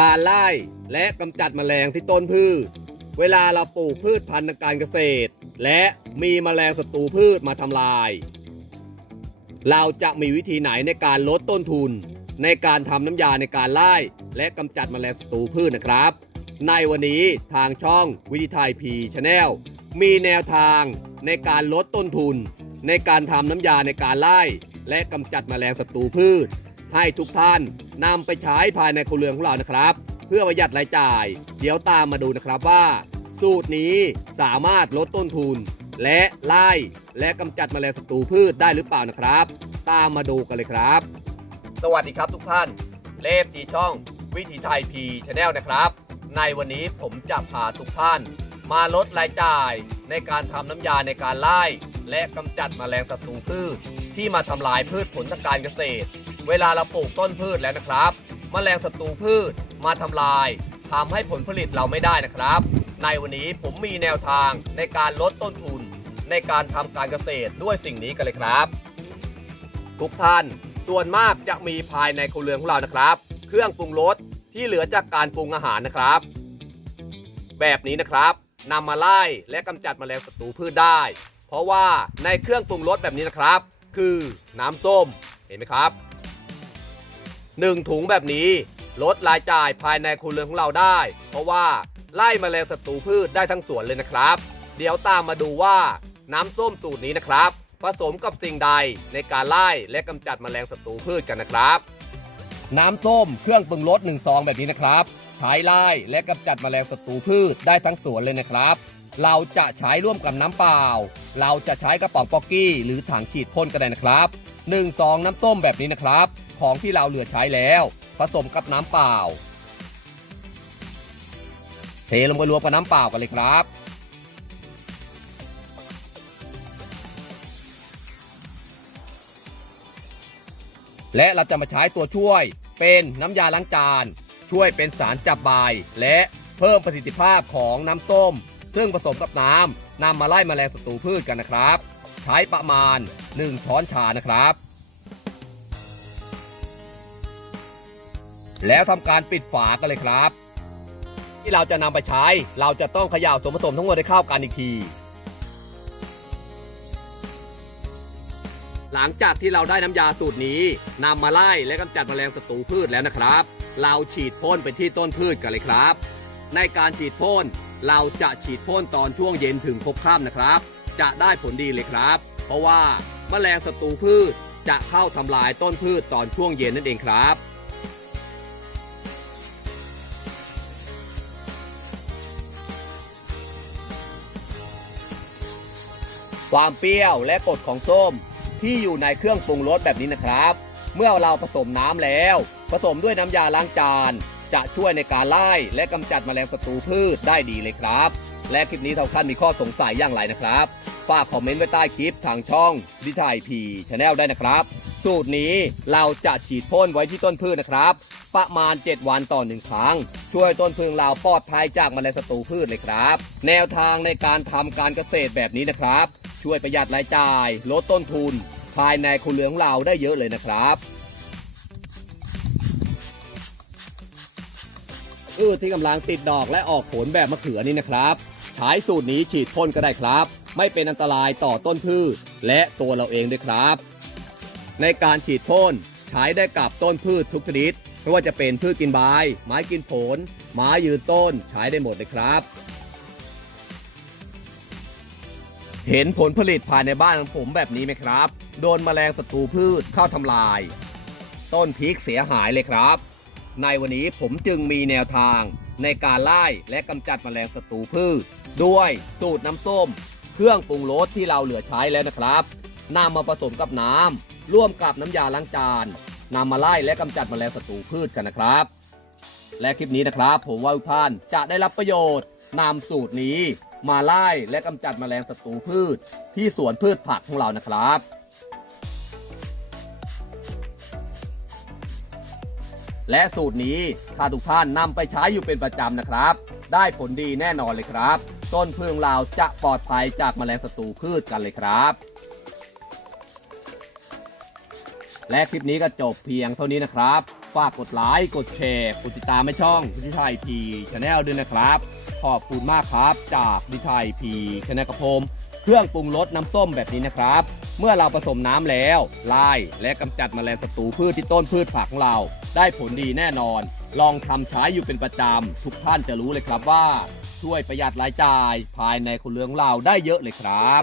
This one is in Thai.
การไล่และกำจัดแมลงที่ต้นพืช เวลาเราปลูกพืชพันธุ์ทางการเกษตร และมีแมลงศัตรูพืชมาทำลาย เราจะมีวิธีไหนในการลดต้นทุน ในการทำน้ำยาในการไล่และกำจัดแมลงศัตรูพืชนะครับ ในวันนี้ทางช่องวิธีไทยพีชาแนล มีแนวทางในการลดต้นทุน ในการทำน้ำยาในการไล่ และกำจัดแมลงศัตรูพืช ให้ทุกท่านนำไปใช้ภายในครัวเรือนของเรานะครับ เพื่อประหยัดรายจ่าย เดี๋ยวตามมาดูนะครับว่า สูตรนี้สามารถลดต้นทุน และไล่และกำจัดแมลงศัตรูพืชได้หรือเปล่านะครับ ตามมาดูกันเลยครับ สวัสดีครับทุกท่านเลฟที่ช่องวิถีไทยพีชาแนลนะครับ ในวันนี้ผมจะพาทุกท่าน มาลดรายจ่ายในการทำน้ำยาในการไล่ และกำจัดแมลงศัตรูพืชที่มาทำลายพืชผลทางการเกษตร เวลาเราปลูกต้นพืชแล้วนะครับแมลงศัตรูพืชมาทำลายทำให้ผลผลิตเราไม่ได้นะครับ ในวันนี้ผมมีแนวทางในการลดต้นทุน ในการทำการเกษตรด้วยสิ่งนี้กันเลยครับ ทุกท่านส่วนมากจะมีภายในครัวเรือนของเรานะครับ เครื่องปรุงรสที่เหลือจากการปรุงอาหารนะครับ แบบนี้นะครับ นำมาไล่และกำจัดแมลงศัตรูพืชได้ เพราะว่าในเครื่องปรุงรสแบบนี้นะครับ คือน้ำส้มเห็นไหมครับหนึ่งถุงแบบนี้ลดรายจ่ายภายในครัวเรือนของเราได้ เพราะว่าไล่แมลงศัตรูพืชได้ทั้งสวนเลยนะครับ เดี๋ยวตามมาดูว่าน้ำส้มสูตรนี้นะครับ ผสมกับสิ่งใดในการไล่และกำจัดแมลงศัตรูพืชกันนะครับ น้ำส้มเครื่องปรุงรสหนึ่งซองแบบนี้นะครับ ใช้ไล่และกำจัดแมลงศัตรูพืชได้ทั้งสวนเลยนะครับ เราจะใช้ร่วมกับน้ำเปล่า เราจะใช้กระป๋องป๊อกกี้ หรือถังฉีดพ่นก็ได้นะครับ1ซองน้ำส้มแบบนี้นะครับ ของที่เราเหลือใช้แล้ว ผสมกับน้ำเปล่า เทลงไปรวมกับน้ำเปล่ากันเลยครับและเราจะมาใช้ตัวช่วยเป็นน้ำยาล้างจาน ช่วยเป็นสารจับใบและเพิ่มประสิทธิภาพของน้ำส้ม ซึ่งผสมกับน้ำนำมาไล่แมลงศัตรูพืชกันนะครับ ใช้ประมาณ 1 ช้อนชานะครับ แล้วทำการปิดฝากันเลยครับ ที่เราจะนำไปใช้ เราจะต้องเขย่าส่วนผสมทั้งหมดให้เข้ากันอีกทีหลังจากที่เราได้น้ำยาสูตรนี้นำมาไล่และกำจัดแมลงศัตรูพืชแล้วนะครับ เราฉีดพ่นไปที่ต้นพืชกันเลยครับ ในการฉีดพ่นเราจะฉีดพ่นตอนช่วงเย็นถึงพบค่ำนะครับ จะได้ผลดีเลยครับ เพราะว่าแมลงศัตรูพืชจะเข้าทำลายต้นพืชตอนช่วงเย็นนั่นเองครับ ความเปรี้ยวและกรดของส้มที่อยู่ในเครื่องปรุงรสแบบนี้นะครับ เมื่อเราผสมน้ำแล้ว ผสมด้วยน้ำยาล้างจาน จะช่วยในการไล่และกำจัดแมลงศัตรูพืชได้ดีเลยครับ และคลิปนี้ท่านมีข้อสงสัยอย่างไรนะครับฝากคอมเมนต์ไว้ใต้คลิปทางช่องดิทายพีชาแนลได้นะครับ สูตรนี้เราจะฉีดพ่นไว้ที่ต้นพืชนะครับ ประมาณ 7 วันต่อหนึ่งครั้ง ช่วยต้นพืชเราปลอดภัยจากแมลงศัตรูพืชเลยครับ แนวทางในการทำการเกษตรแบบนี้นะครับ ช่วยประหยัดรายจ่าย ลดต้นทุน ภายในครัวเรือนของเราได้เยอะเลยนะครับ พืชที่กำลังติดดอกและออกผลแบบมะเขือนี่นะครับ ใช้สูตรนี้ฉีดพ่นก็ได้ครับ ไม่เป็นอันตรายต่อต้นพืชและตัวเราเองด้วยครับ ในการฉีดพ่นใช้ได้กับต้นพืชทุกชนิดไม่ว่าจะเป็นพืชกินใบไม้กินผล ไม้ยืนต้นใช้ได้หมดเลยครับ เห็นผลผลิตภายในบ้านของผมแบบนี้ไหมครับ โดนแมลงศัตรูพืชเข้าทำลาย ต้นพริกเสียหายเลยครับ ในวันนี้ผมจึงมีแนวทางในการไล่และกำจัดแมลงศัตรูพืช ด้วยสูตรน้ำส้ม เครื่องปรุงรสที่เราเหลือใช้แล้วนะครับนำมาผสมกับน้ำร่วมกับน้ำยาล้างจานนำมาไล่และกำจัดแมลงศัตรูพืชกันนะครับ และคลิปนี้นะครับ ผมว่าทุกท่านจะได้รับประโยชน์นำสูตรนี้มาไล่และกำจัดแมลงศัตรูพืช ที่สวนพืชผักของเรานะครับ และสูตรนี้ถ้าทุกท่านนำไปใช้อยู่เป็นประจำนะครับ ได้ผลดีแน่นอนเลยครับ ต้นพืชของเราจะปลอดภัยจากแมลงศัตรูพืชกันเลยครับ และคลิปนี้ก็จบเพียงเท่านี้นะครับ ฝากกดไลค์กดแชร์กดติดตามให้ช่องดิชัยพีชาแนลด้วยนะครับ ขอบคุณมากครับจากดิชัยพีชาแนลกระผมเครื่องปรุงรสน้ำส้มแบบนี้นะครับ เมื่อเราผสมน้ำแล้วไล่และกำจัดแมลงศัตรูพืชที่ต้นพืชผักของเรา ได้ผลดีแน่นอน ลองทำใช้อยู่เป็นประจำทุกท่านจะรู้เลยครับว่า ช่วยประหยัดรายจ่ายภายในคนเลี้ยงเราได้เยอะเลยครับ